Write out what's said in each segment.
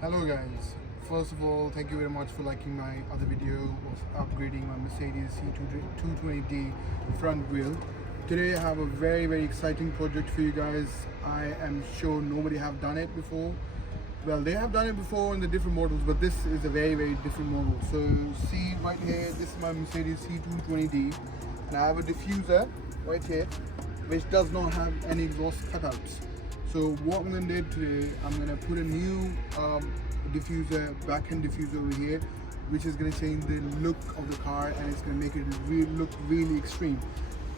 Hello guys, first of all thank you very much for liking my other video of upgrading my Mercedes C220D front wheel. Today I have a very exciting project for you guys. I am sure nobody have done it before. Well, they have done it before in the different models, but this is a very different model. So see right here, this is my Mercedes C220D and I have a diffuser right here which does not have any exhaust cutouts. So what I'm going to do today, I'm going to put a new diffuser, back-end diffuser over here, which is going to change the look of the car and it's going to make it look really extreme.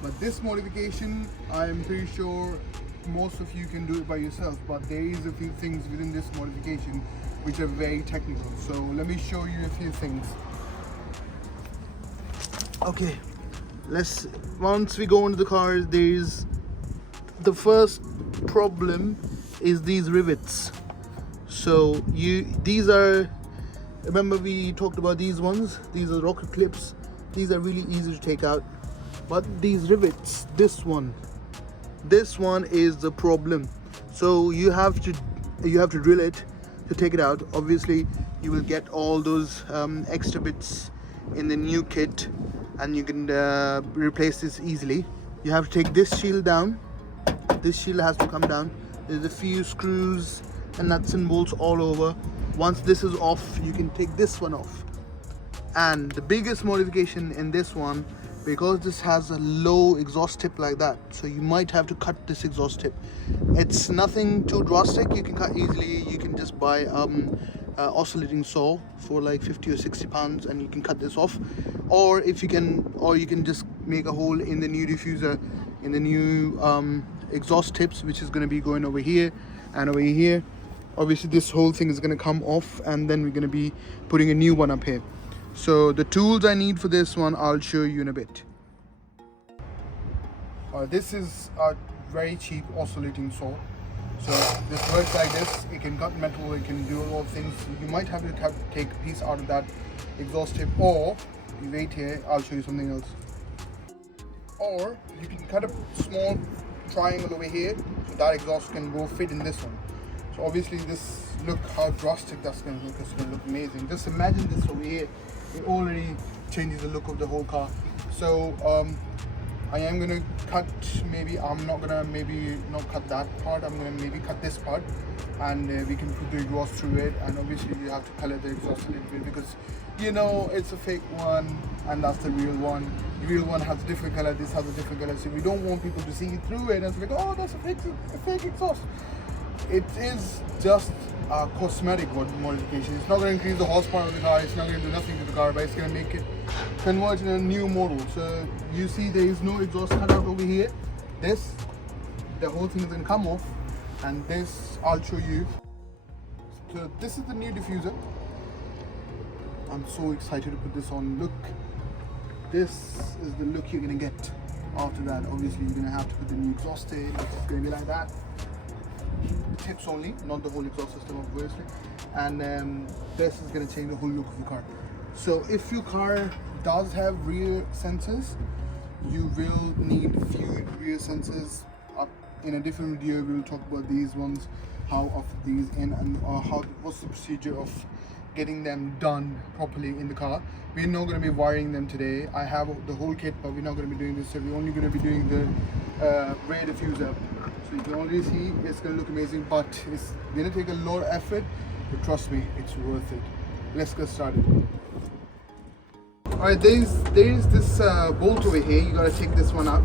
But this modification, I'm pretty sure most of you can do it by yourself, but there is a few things within this modification which are very technical. So let me show you a few things. Okay, once we go into the car, there's the first problem is these rivets. So these are, remember we talked about these ones, these are rocker clips. These are really easy to take out, but these rivets, this one is the problem. So you have to drill it to take it out. Obviously you will get all those extra bits in the new kit and you can replace this easily. You have to take this shield down. This shield has to come down. There's a few screws and nuts and bolts all over. Once this is off, you can take this one off. And the biggest modification in this one, because this has a low exhaust tip like that, so you might have to cut this exhaust tip. It's nothing too drastic, you can cut easily. You can just buy oscillating saw for like 50 or 60 pounds and you can cut this off, or you can just make a hole in the new diffuser, in the new exhaust tips, which is going to be going over here and over here. Obviously this whole thing is going to come off and then we're going to be putting a new one up here. So the tools I need for this one, I'll show you in a bit. This is a very cheap oscillating saw. So this works like this. It can cut metal, it can do a lot of things. You might have to take a piece out of that exhaust tip, or you wait here, I'll show you something else. Or you can cut a small triangle over here so that exhaust can go fit in this one. So obviously this, look how drastic that's going to look. It's going to look amazing. Just imagine this over here. It already changes the look of the whole car. So I am going to cut, I'm not going to cut that part. I'm going to maybe cut this part and we can put the exhaust through it. And obviously you have to color the exhaust a little bit because you know it's a fake one and that's the real one. The real one has a different color, this has a different color. So we don't want people to see through it and it's like, oh, that's a fake exhaust. It is just a cosmetic modification. It's not going to increase the horsepower of the car, it's not going to do nothing to the car, but it's going to make it convert in a new model. So you see there is no exhaust cutout over here. The whole thing is going to come off, and this I'll show you. So this is the new diffuser. I'm so excited to put this on. Look, this is the look you're going to get. After that, obviously you're going to have to put the new exhaust tip. It's going to be like that. The tips only, not the whole exhaust system obviously. And this is going to change the whole look of the car. So if your car does have rear sensors, you will need a few rear sensors. In a different video we will talk about these ones, how of these in, and what's the procedure of getting them done properly in the car. We're not going to be wiring them today. I have the whole kit, but we're not going to be doing this. So we're only going to be doing the rear diffuser. So you can already see it's going to look amazing, but it's going to take a lot of effort, but trust me, it's worth it. Let's get started. Alright, there is this bolt over here. You got to take this one out.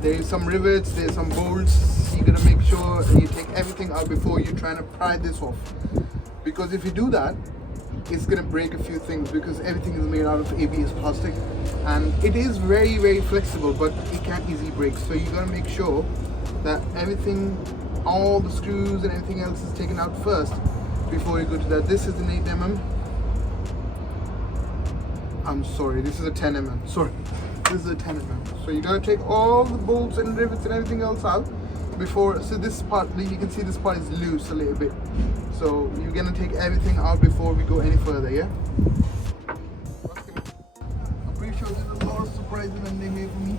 There is some rivets, there's some bolts. You got to make sure you take everything out before you try to pry this off, because if you do that, it's going to break a few things, because everything is made out of ABS plastic and it is very flexible, but it can easily break. So you got to make sure that everything, all the screws and everything else is taken out first before you go to that. This is an 8mm. I'm sorry, this is a 10mm. Sorry, this is a 10mm. So you gotta take all the bolts and rivets and everything else out before. So this part, you can see this part is loose a little bit. So you're gonna take everything out before we go any further, yeah? I'm pretty sure there's a lot of surprises that they made for me.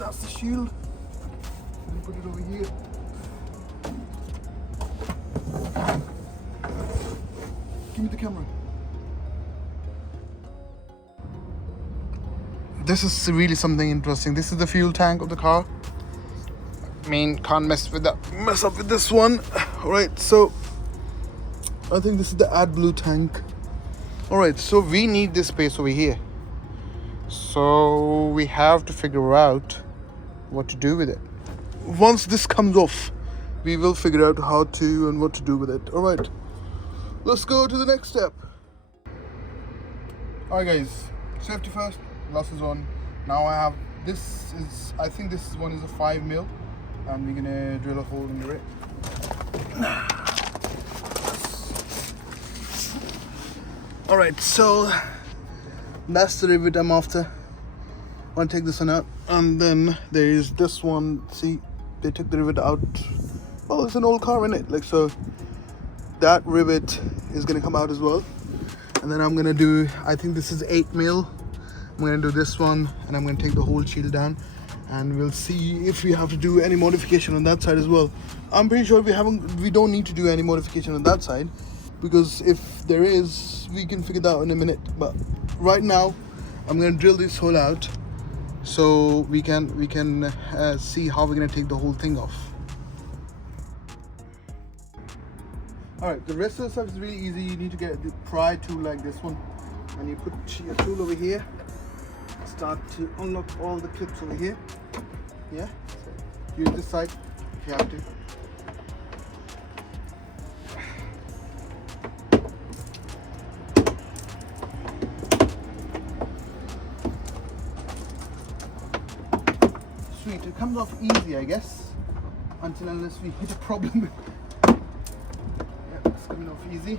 That's the shield. And put it over here. Give me the camera. This is really something interesting. This is the fuel tank of the car. I mean, can't mess up with this one. Alright, so I think this is the AdBlue tank. Alright, so we need this space over here. So we have to figure out what to do with it. Once this comes off, we will figure out how to and what to do with it. Alright, let's go to the next step. Alright guys, safety first, glasses on. Now I have, I think this one is a 5mm, and we're gonna drill a hole in it. Alright, so that's the rivet I'm after. I want to take this one out, and then there is this one. See, they took the rivet out. Well, it's an old car in it, like, so that rivet is gonna come out as well. And then I'm gonna do, I think this is 8mm. I'm gonna do this one, and I'm gonna take the whole shield down, and we'll see if we have to do any modification on that side as well. I'm pretty sure we don't need to do any modification on that side, because if there is, we can figure that out in a minute. But right now I'm gonna drill this hole out so we can see how we're gonna take the whole thing off. Alright, the rest of the stuff is really easy. You need to get the pry tool like this one, and you put your tool over here, start to unlock all the clips over here. Yeah, use this side if you have to. Sweet, it comes off easy, I guess, unless we hit a problem. Yeah, it's coming off easy.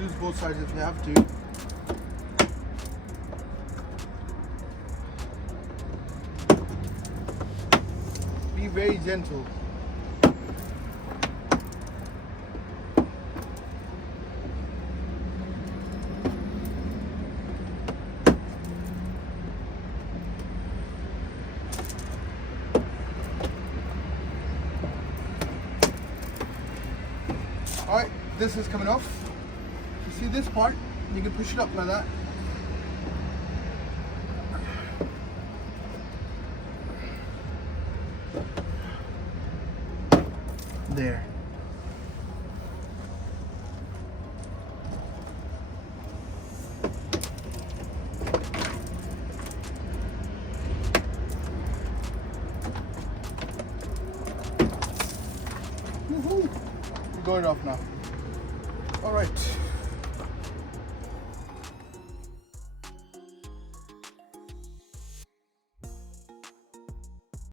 Use both sides if you have to. Be very gentle. Alright, this is coming off. You see this part? You can push it up like that. There. Woohoo! We're going off now. All right.